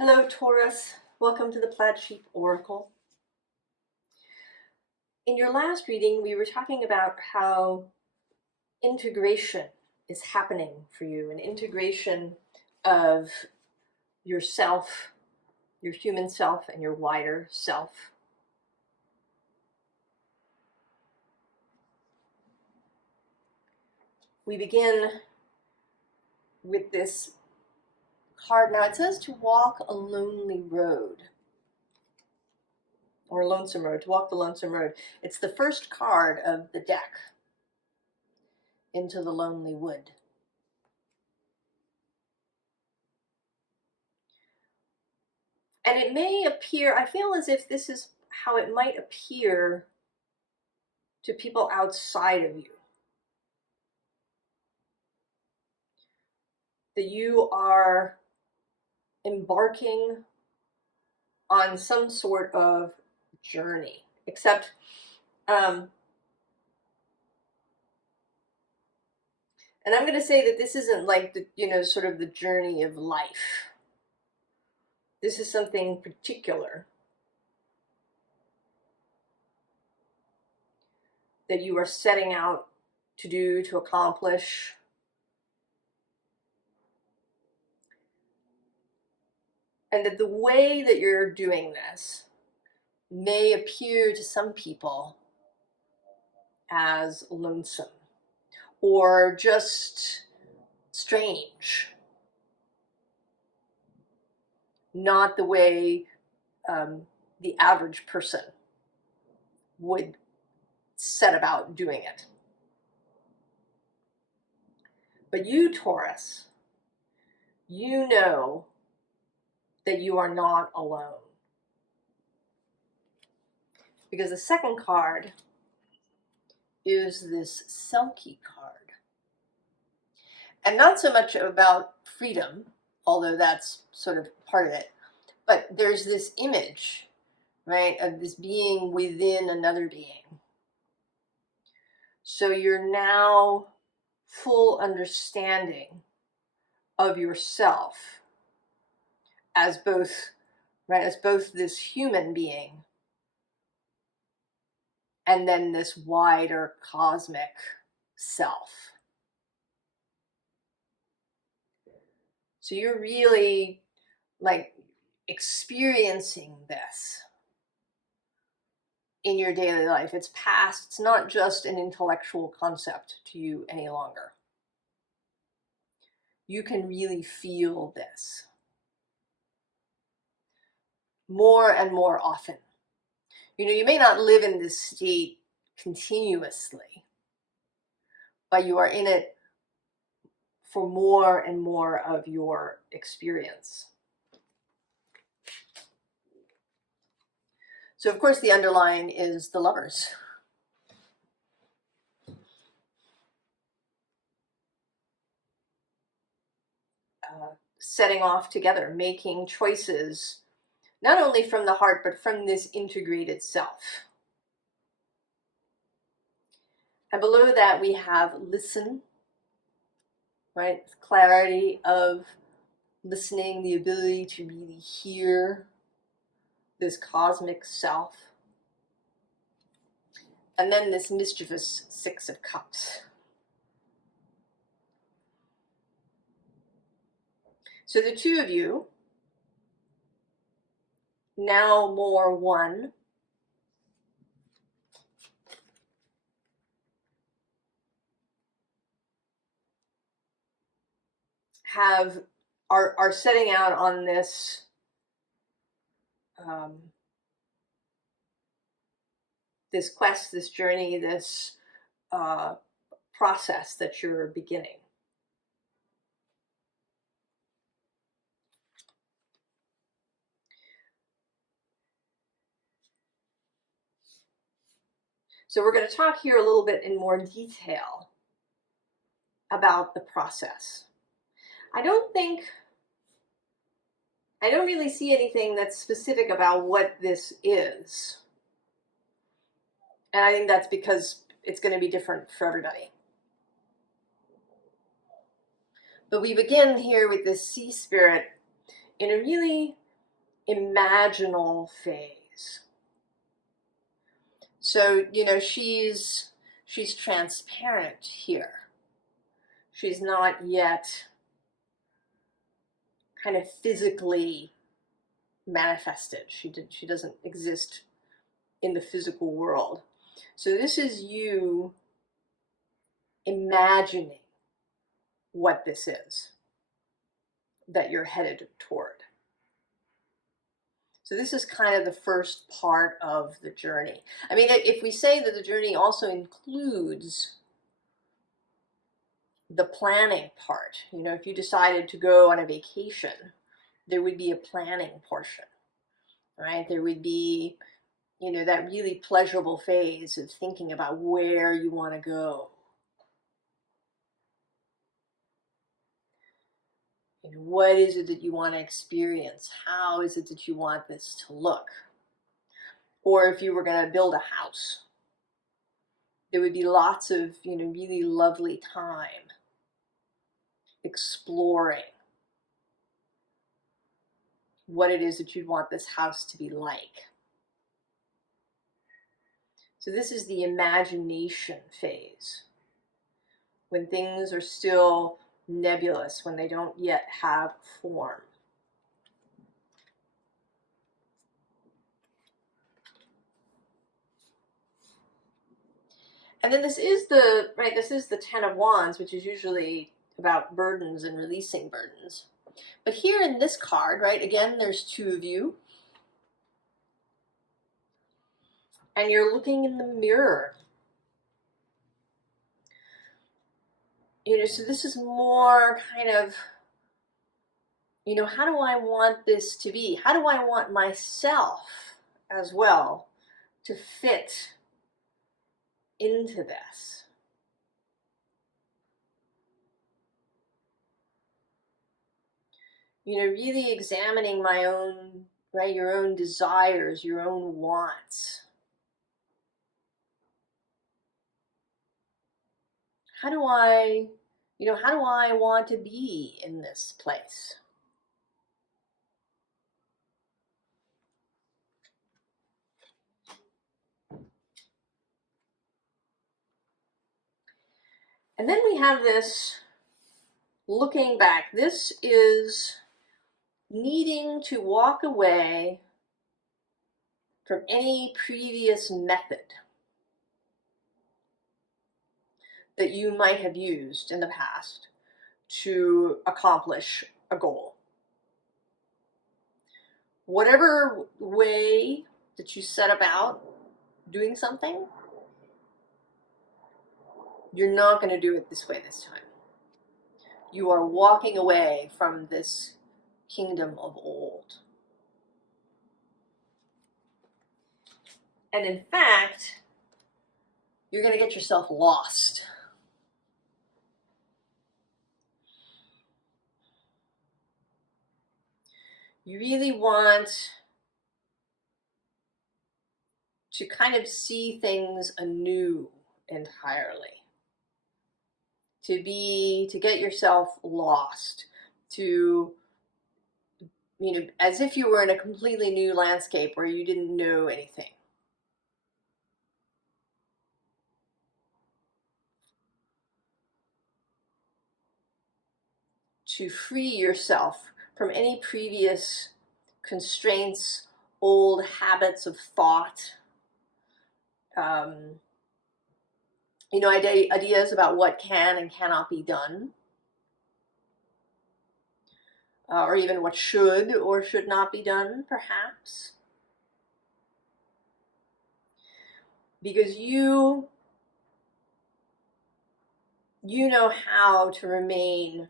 Hello, Taurus. Welcome to the Plaid Sheep Oracle. In your last reading, we were talking about how integration is happening for you, an integration of yourself, your human self, and your wider self. We begin with this card. Now it says to walk a lonely road, or lonesome road, to walk the lonesome road. It's the first card of the deck, Into the Lonely Wood. And it may appear, I feel as if this is how it might appear to people outside of you. That you are embarking on some sort of journey, except and I'm going to say that this isn't like the, sort of the journey of life. This is something particular that you are setting out to do, to accomplish. And that the way that you're doing this may appear to some people as lonesome or just strange. Not the way the average person would set about doing it. But you, Taurus, you know that you are not alone. Because the second card is this Selkie card. And not so much about freedom, although that's sort of part of it, but there's this image, right, of this being within another being. So you're now full understanding of yourself as both, right, as both this human being and then this wider cosmic self. So you're really like experiencing this in your daily life. It's past, it's not just an intellectual concept to you any longer. You can really feel this more and more often. You may not live in this state continuously, but you are in it for more and more of your experience. So of course the underline is the Lovers. Setting off together, making choices, not only from the heart, but from this integrated self. And below that we have listen, right? Clarity of listening, the ability to really hear this cosmic self. And then this mischievous Six of Cups. So the two of you, now more one, are setting out on this this quest, this journey, this process that you're beginning. So we're going to talk here a little bit in more detail about the process. I don't really see anything that's specific about what this is. And I think that's because it's going to be different for everybody. But we begin here with this sea spirit in a really imaginal phase. So, you know, she's transparent here. She's not yet kind of physically manifested. She doesn't exist in the physical world. So this is you imagining what this is that you're headed toward. So this is kind of the first part of the journey. I mean, if we say that the journey also includes the planning part, you know, if you decided to go on a vacation, there would be a planning portion, right? There would be, you know, that really pleasurable phase of thinking about where you want to go. You know, what is it that you want to experience? How is it that you want this to look? Or if you were going to build a house, there would be lots of, you know, really lovely time exploring what it is that you'd want this house to be like. So this is the imagination phase, when things are still nebulous, when they don't yet have form. And then this is the, right, this is the Ten of Wands, which is usually about burdens and releasing burdens. But here in this card, right, again, there's two of you. And you're looking in the mirror. You know, so this is more kind of, you know, how do I want this to be? How do I want myself as well to fit into this? You know, really examining my own, right, your own desires, your own wants. How do I, you know, how do I want to be in this place? And then we have this looking back. This is needing to walk away from any previous method that you might have used in the past to accomplish a goal. Whatever way that you set about doing something, you're not going to do it this way this time. You are walking away from this kingdom of old. And in fact, you're going to get yourself lost. You really want to kind of see things anew entirely. To get yourself lost, to, you know, as if you were in a completely new landscape where you didn't know anything. To free yourself from any previous constraints, old habits of thought, you know, ideas about what can and cannot be done, or even what should or should not be done, perhaps. Because you know how to remain,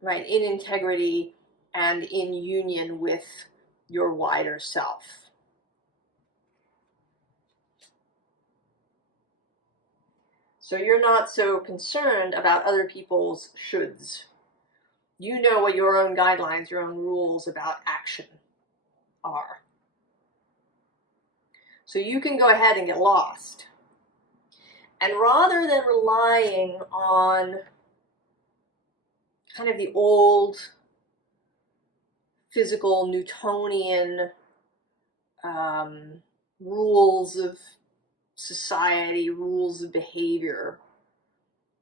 right, in integrity and in union with your wider self. So you're not so concerned about other people's shoulds. You know what your own guidelines, your own rules about action are. So you can go ahead and get lost. And rather than relying on kind of the old physical Newtonian rules of society, rules of behavior,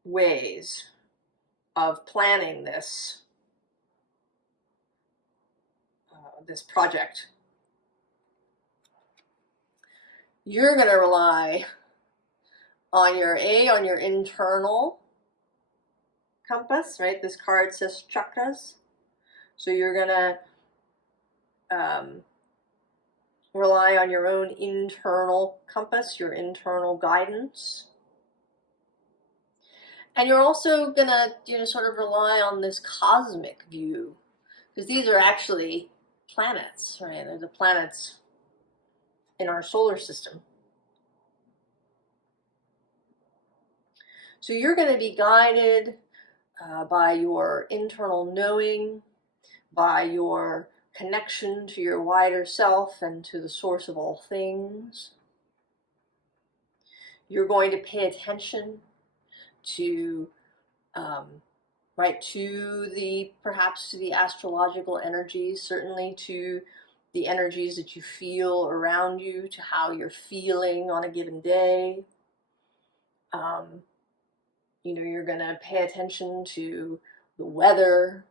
ways of planning this this project. You're going to rely on your internal compass, right? This card says chakras. So you're going to rely on your own internal compass, your internal guidance. And you're also going to, sort of rely on this cosmic view, because these are actually planets, right? They're the planets in our solar system. So you're going to be guided by your internal knowing, by your connection to your wider self and to the source of all things. You're going to pay attention to, perhaps to the astrological energies, certainly to the energies that you feel around you, to how you're feeling on a given day. You're going to pay attention to the weather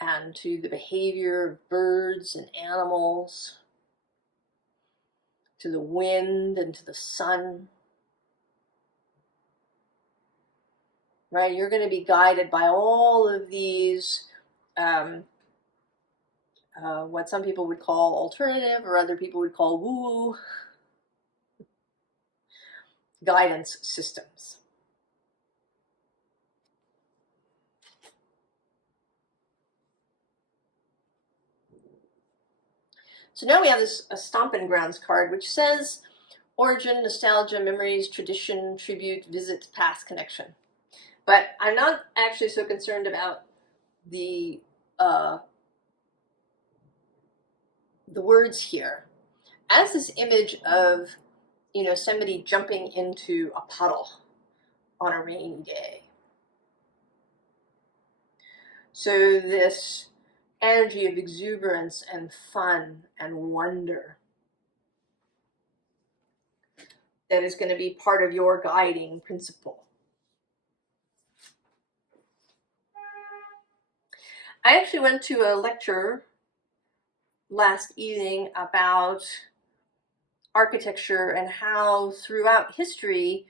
and to the behavior of birds and animals, to the wind and to the sun. Right? You're going to be guided by all of these, what some people would call alternative, or other people would call woo-woo, guidance systems. So now we have this Stompin' Grounds card, which says origin, nostalgia, memories, tradition, tribute, visit, past connection. But I'm not actually so concerned about the words here. As this image of, somebody jumping into a puddle on a rainy day. So this energy of exuberance and fun and wonder that is going to be part of your guiding principle. I actually went to a lecture last evening about architecture and how throughout history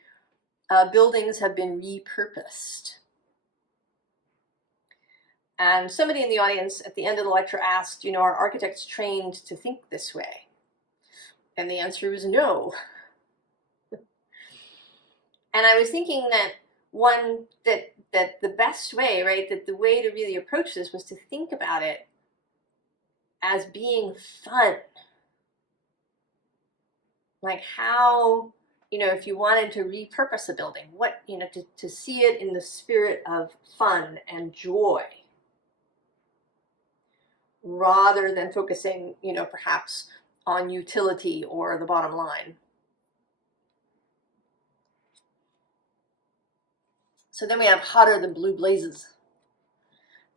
buildings have been repurposed. And somebody in the audience at the end of the lecture asked, are architects trained to think this way? And the answer was no. And I was thinking that that the best way, right, that the way to really approach this was to think about it as being fun. Like how, if you wanted to repurpose a building, what, to see it in the spirit of fun and joy, rather than focusing, perhaps on utility or the bottom line. So then we have hotter than blue blazes.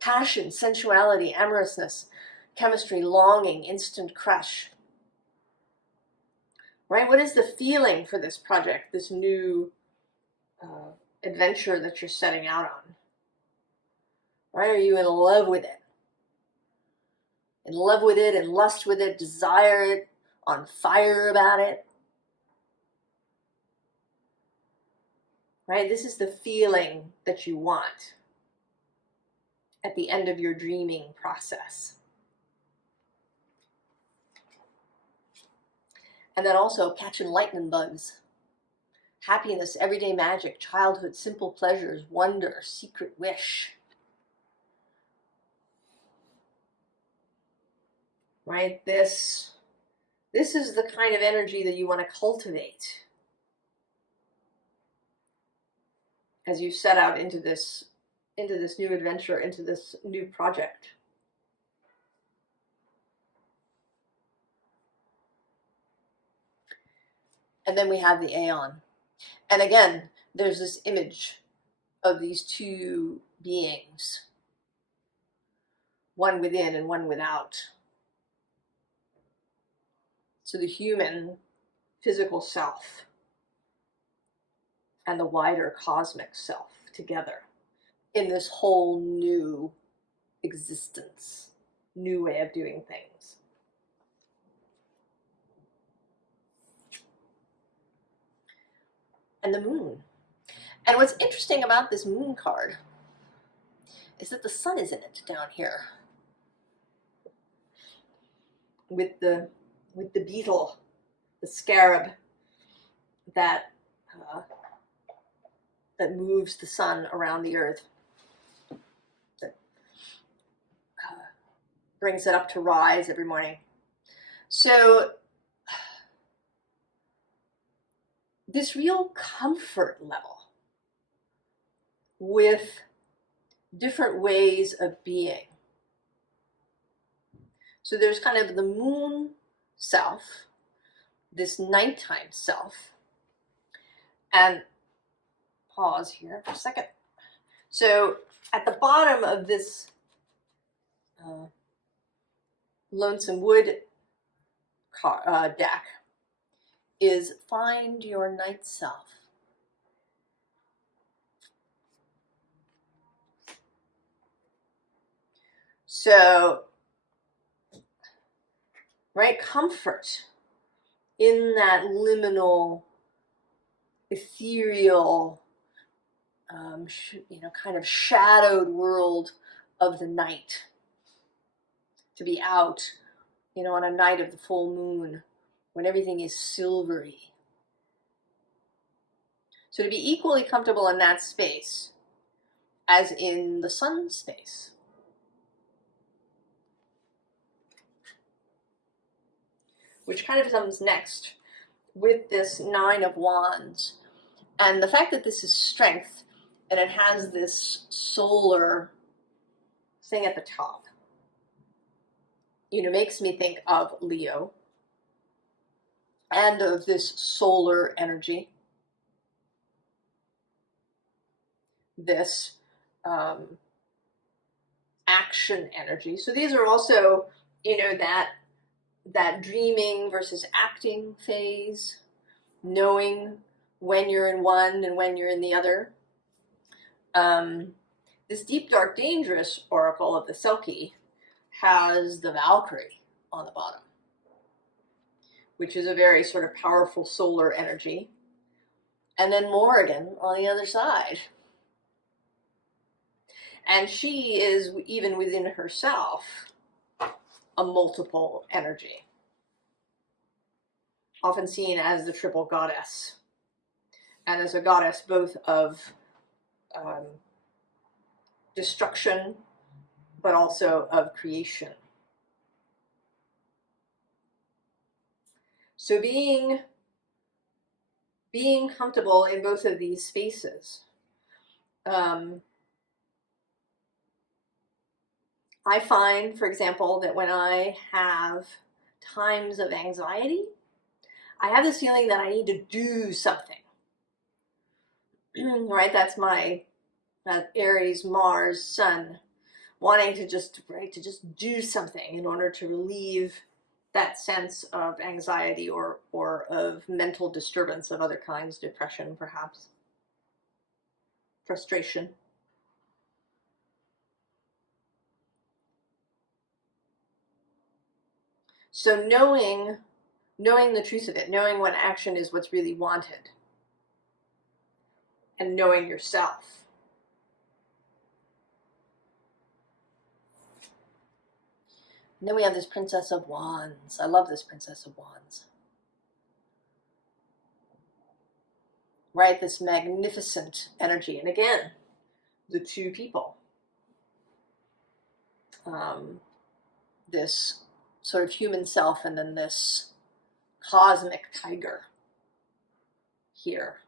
Passion, sensuality, amorousness, chemistry, longing, instant crush. Right? What is the feeling for this project, this new adventure that you're setting out on? Right? Are you in love with it? In love with it, in lust with it, desire it, on fire about it? Right? This is the feeling that you want at the end of your dreaming process. And then also catching lightning bugs. Happiness, everyday magic, childhood, simple pleasures, wonder, secret wish. Right? This is the kind of energy that you want to cultivate as you set out into this new adventure, into this new project. And then we have the Aeon. And again, there's this image of these two beings, one within and one without. So the human physical self and the wider cosmic self together in this whole new existence, new way of doing things. And the moon. And what's interesting about this moon card is that the sun is in it down here with the beetle, the scarab that that moves the sun around the earth, that brings it up to rise every morning. So this real comfort level with different ways of being. So there's kind of the moon self, this nighttime self, and pause here for a second. So at the bottom of this Lonesome Wood deck is find your night self. So, right, comfort in that liminal, ethereal, kind of shadowed world of the night. To be out, on a night of the full moon, when everything is silvery. So to be equally comfortable in that space as in the sun space. Which kind of comes next with this Nine of Wands. And the fact that this is strength and it has this solar thing at the top, makes me think of Leo and of this solar energy. This action energy. So these are also, that dreaming versus acting phase, knowing when you're in one and when you're in the other. This Deep, Dark, Dangerous oracle of the Selkie has the Valkyrie on the bottom, which is a very sort of powerful solar energy. And then Morrigan on the other side. And she is, even within herself, a multiple energy. Often seen as the triple goddess. And as a goddess both of destruction, but also of creation. So being comfortable in both of these spaces. I find, for example, that when I have times of anxiety, I have this feeling that I need to do something. Right? That's that Aries, Mars, Sun, wanting to just do something in order to relieve that sense of anxiety or of mental disturbance of other kinds, depression perhaps, frustration. So knowing the truth of it, knowing what action is what's really wanted, and knowing yourself. And then we have this Princess of Wands. I love this Princess of Wands. Right, this magnificent energy. And again, the two people. This sort of human self and then this cosmic tiger here.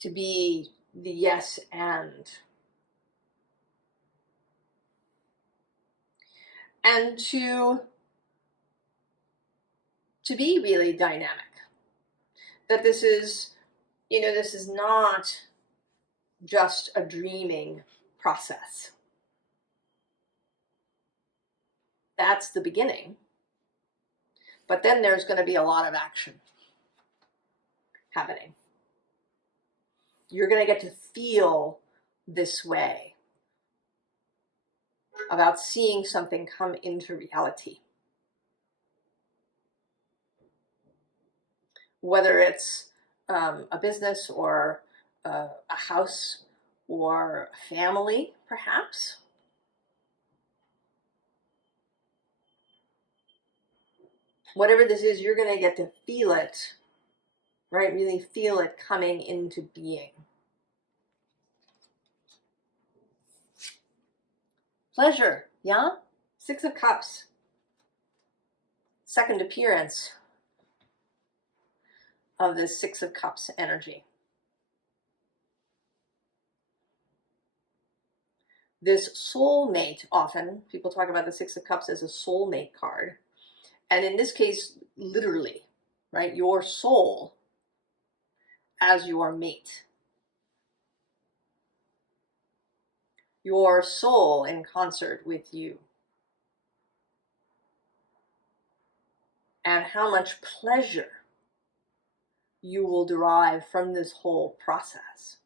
To be the yes and to be really dynamic. That this is, this is not just a dreaming process. That's the beginning. But then there's going to be a lot of action happening. You're going to get to feel this way about seeing something come into reality. Whether it's a business or a house or a family, perhaps. Whatever this is, you're going to get to feel it, right? Really feel it coming into being. Pleasure, yeah? Six of Cups. Second appearance of this Six of Cups energy. This soulmate, often, people talk about the Six of Cups as a soulmate card. And in this case, literally, right? Your soul as your mate. Your soul in concert with you. And how much pleasure you will derive from this whole process.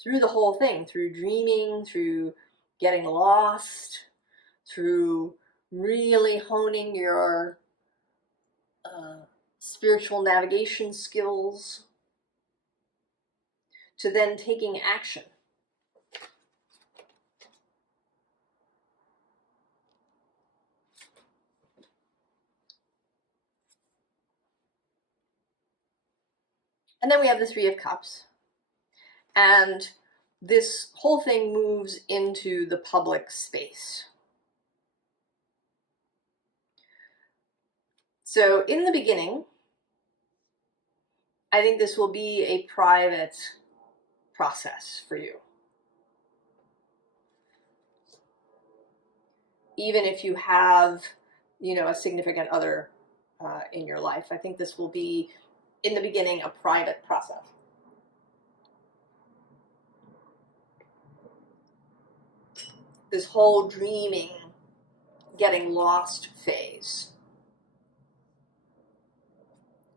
Through the whole thing, through dreaming, through getting lost, through really honing your spiritual navigation skills, to then taking action. And then we have the Three of Cups. And this whole thing moves into the public space. So in the beginning, I think this will be a private process for you. Even if you have, a significant other in your life, I think this will be, in the beginning, a private process. This whole dreaming, getting lost phase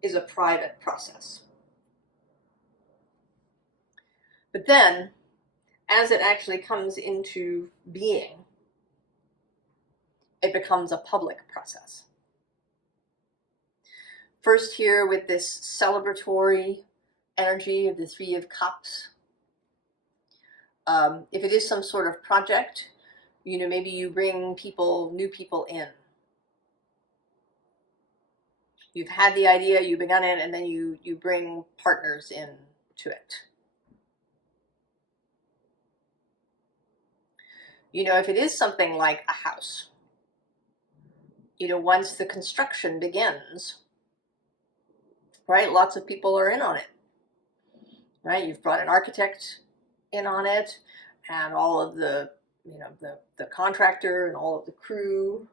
is a private process. But then, as it actually comes into being, it becomes a public process. First here with this celebratory energy of the Three of Cups. If it is some sort of project, maybe you bring new people in. You've had the idea, you've begun it, and then you bring partners in to it. If it is something like a house, once the construction begins, right, lots of people are in on it, right? You've brought an architect in on it, and all of the contractor and all of the crew.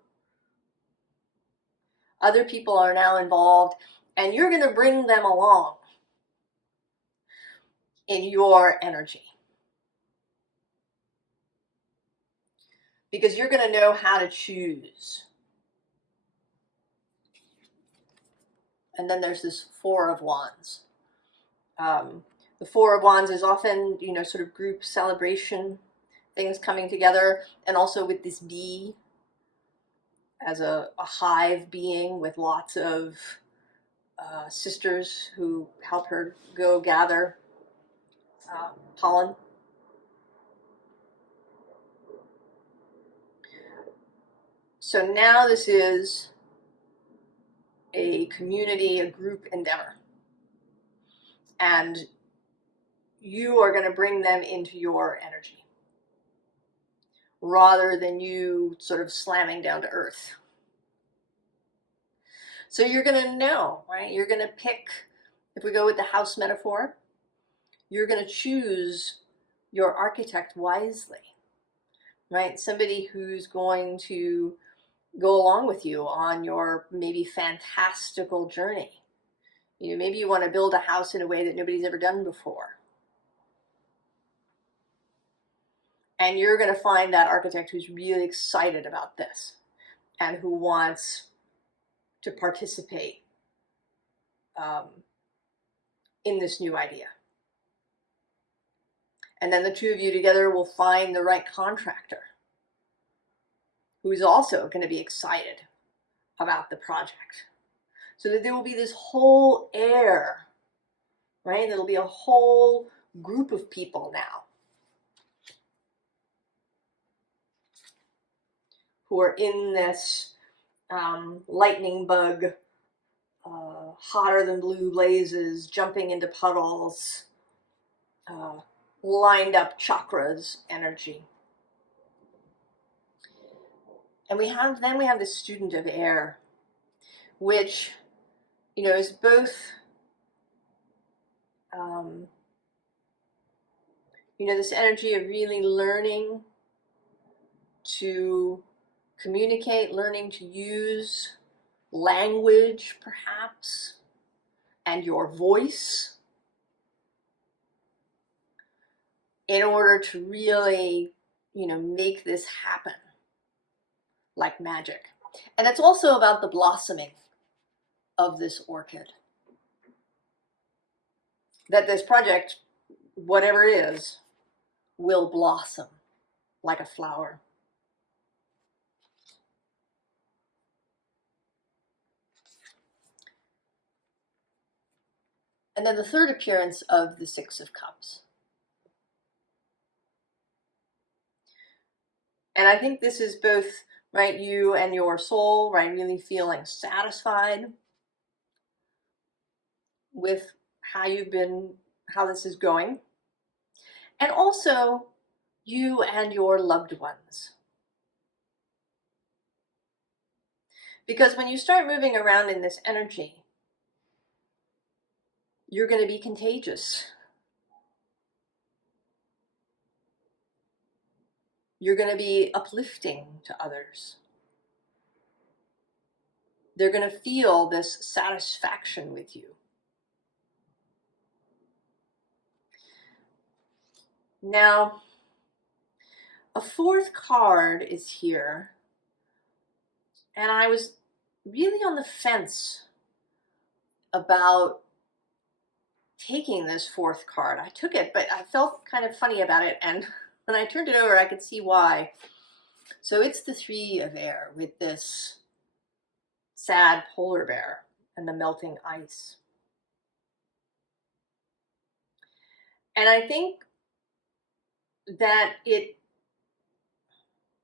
Other people are now involved, and you're going to bring them along in your energy. Because you're going to know how to choose. And then there's this Four of Wands. The Four of Wands is often, sort of group celebration, things coming together, and also with this bee as a hive being with lots of sisters who help her go gather pollen. So now this is a community, a group endeavor. And you are going to bring them into your energy rather than you sort of slamming down to earth. So you're going to know, right? You're going to pick, if we go with the house metaphor, you're going to choose your architect wisely, right? Somebody who's going to go along with you on your maybe fantastical journey. Maybe you want to build a house in a way that nobody's ever done before. And you're going to find that architect who's really excited about this and who wants to participate in this new idea. And then the two of you together will find the right contractor who's also going to be excited about the project. So that there will be this whole air, right? There'll be a whole group of people now who are in this lightning bug, hotter than blue blazes, jumping into puddles, lined up chakras energy. And we have this student of air, which, is both, this energy of really learning to communicate, learning to use language, perhaps, and your voice in order to really, make this happen like magic. And it's also about the blossoming of this orchid. That this project, whatever it is, will blossom like a flower. And then the third appearance of the Six of Cups. And I think this is both, right, you and your soul, right, really feeling satisfied with how this is going. And also you and your loved ones. Because when you start moving around in this energy, you're going to be contagious. You're going to be uplifting to others. They're going to feel this satisfaction with you. Now, a fourth card is here, and I was really on the fence about taking this fourth card. I took it, but I felt kind of funny about it, and when I turned it over, I could see why. So it's the Three of Air with this sad polar bear and the melting ice. And I think that I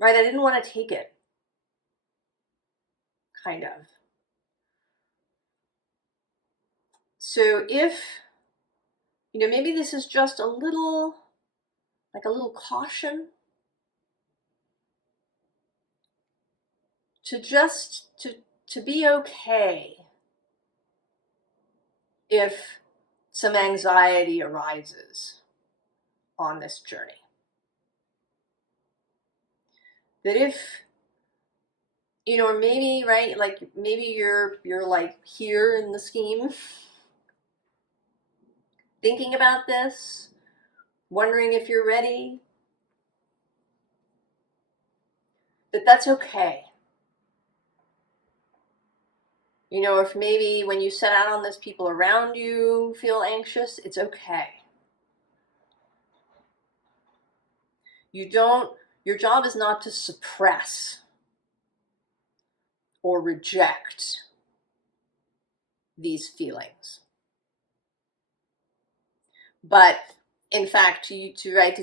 didn't want to take it, kind of. So if, maybe this is just a little caution to be okay if some anxiety arises on this journey. That if, or maybe, right, maybe you're like here in the scheme, thinking about this, wondering if you're ready, that's okay. If maybe when you set out on this, people around you feel anxious, it's okay. Your job is not to suppress or reject these feelings. But in fact, to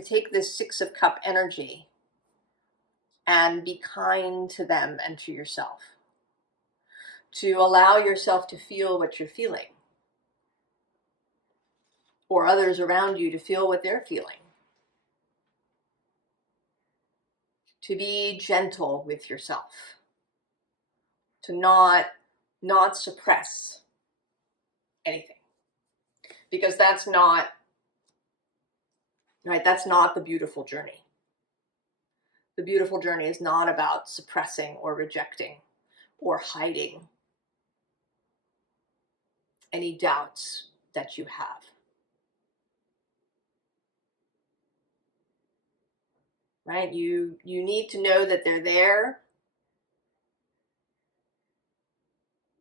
take this Six of Cup energy and be kind to them and to yourself. To allow yourself to feel what you're feeling. Or others around you to feel what they're feeling. To be gentle with yourself. To not suppress anything. Because that's not the beautiful journey. The beautiful journey is not about suppressing or rejecting or hiding any doubts that you have. right? You need to know that they're there.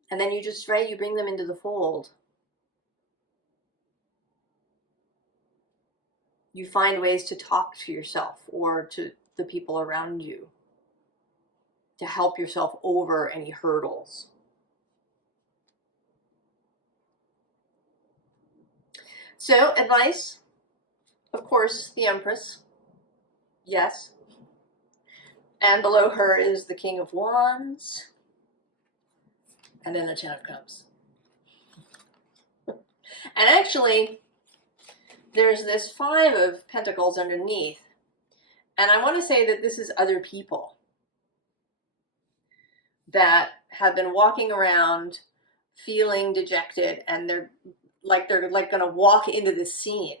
And then you just, right, you bring them into the fold. You find ways to talk to yourself or to the people around you to help yourself over any hurdles. So, advice, of course, the Empress. Yes. And below her is the King of Wands. And then the Ten of Cups. And actually, there's this Five of Pentacles underneath. And I want to say that this is other people that have been walking around feeling dejected, and they're like going to walk into this scene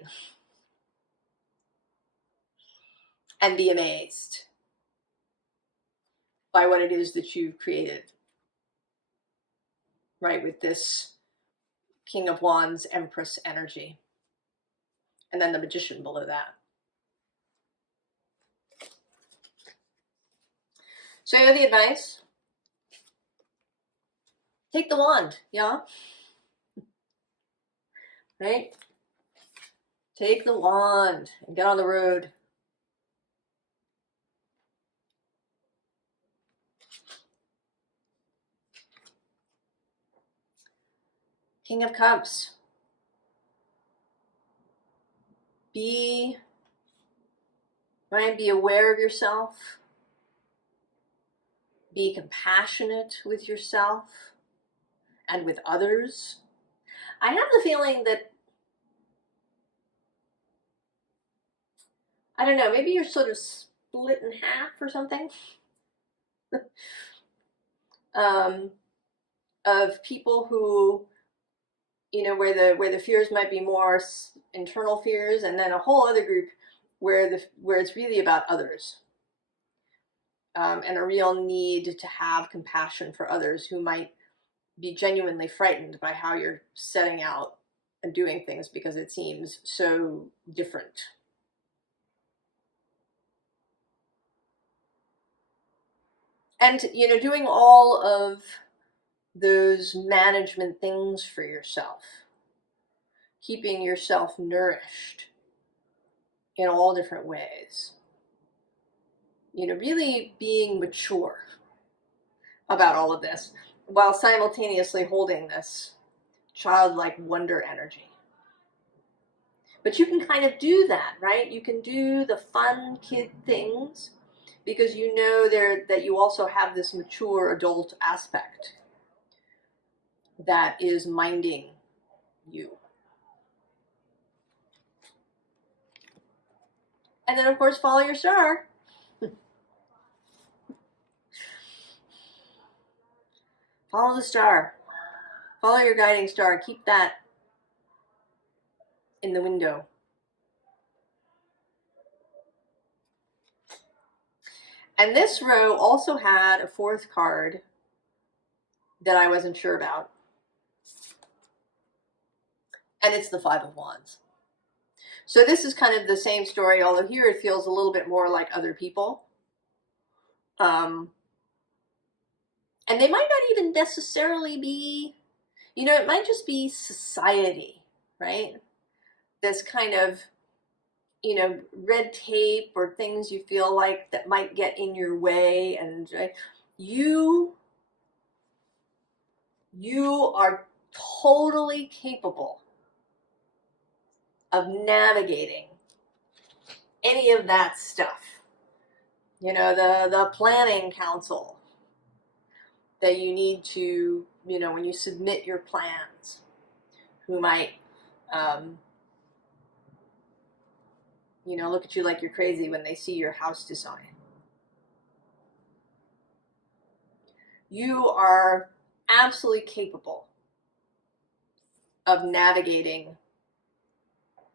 and be amazed by what it is that you've created, right, with this King of Wands, Empress energy. And then the Magician below that. So the advice, take the wand, yeah? Right? Take the wand and get on the road. King of Cups. Be aware of yourself. Be compassionate with yourself and with others. I have the feeling that, I don't know, maybe you're sort of split in half or something. Of people who, you know, where the fears might be more internal fears, and then a whole other group where it's really about others, and a real need to have compassion for others who might be genuinely frightened by how you're setting out and doing things because it seems so different. And, you know, doing all of those management things for yourself, keeping yourself nourished in all different ways. You know, really being mature about all of this while simultaneously holding this childlike wonder energy. But you can kind of do that, right? You can do the fun kid things because you know that you also have this mature adult aspect that is minding you. And then, of course, follow your star. Follow the star. Follow your guiding star. Keep that in the window. And this row also had a fourth card that I wasn't sure about. And it's the Five of Wands. So this is kind of the same story, although here it feels a little bit more like other people. And they might not even necessarily be, you know, it might just be society, right? This kind of, you know, red tape or things you feel like that might get in your way. And you are totally capable of navigating any of that stuff. You know, the planning council that you need to, you know, when you submit your plans, who might, you know, look at you like you're crazy when they see your house design. You are absolutely capable of navigating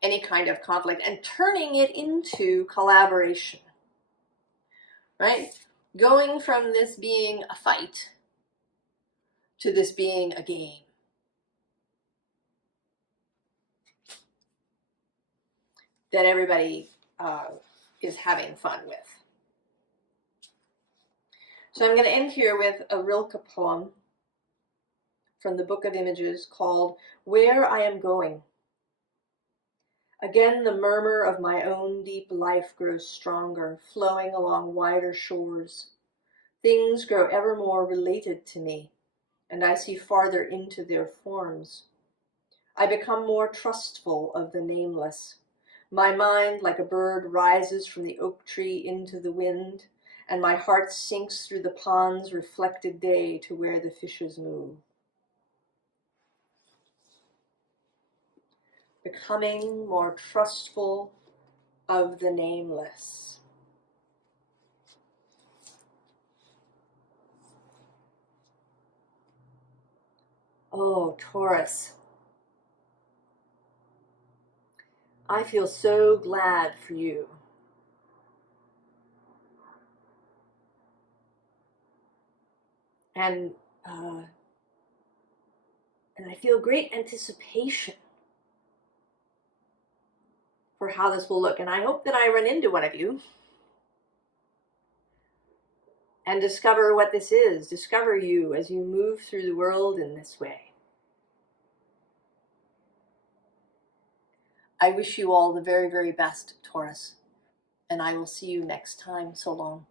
any kind of conflict and turning it into collaboration, right? Going from this being a fight to this being a game. That everybody is having fun with. So I'm going to end here with a Rilke poem from the Book of Images called Where I Am Going. Again the murmur of my own deep life grows stronger, flowing along wider shores. Things grow ever more related to me, and I see farther into their forms. I become more trustful of the nameless. My mind, like a bird, rises from the oak tree into the wind, and my heart sinks through the pond's reflected day to where the fishes move. Becoming more trustful of the nameless. Oh, Taurus. I feel so glad for you. And I feel great anticipation for how this will look. And I hope that I run into one of you and discover what this is. Discover you as you move through the world in this way. I wish you all the very, very best, Taurus. And I will see you next time. So long.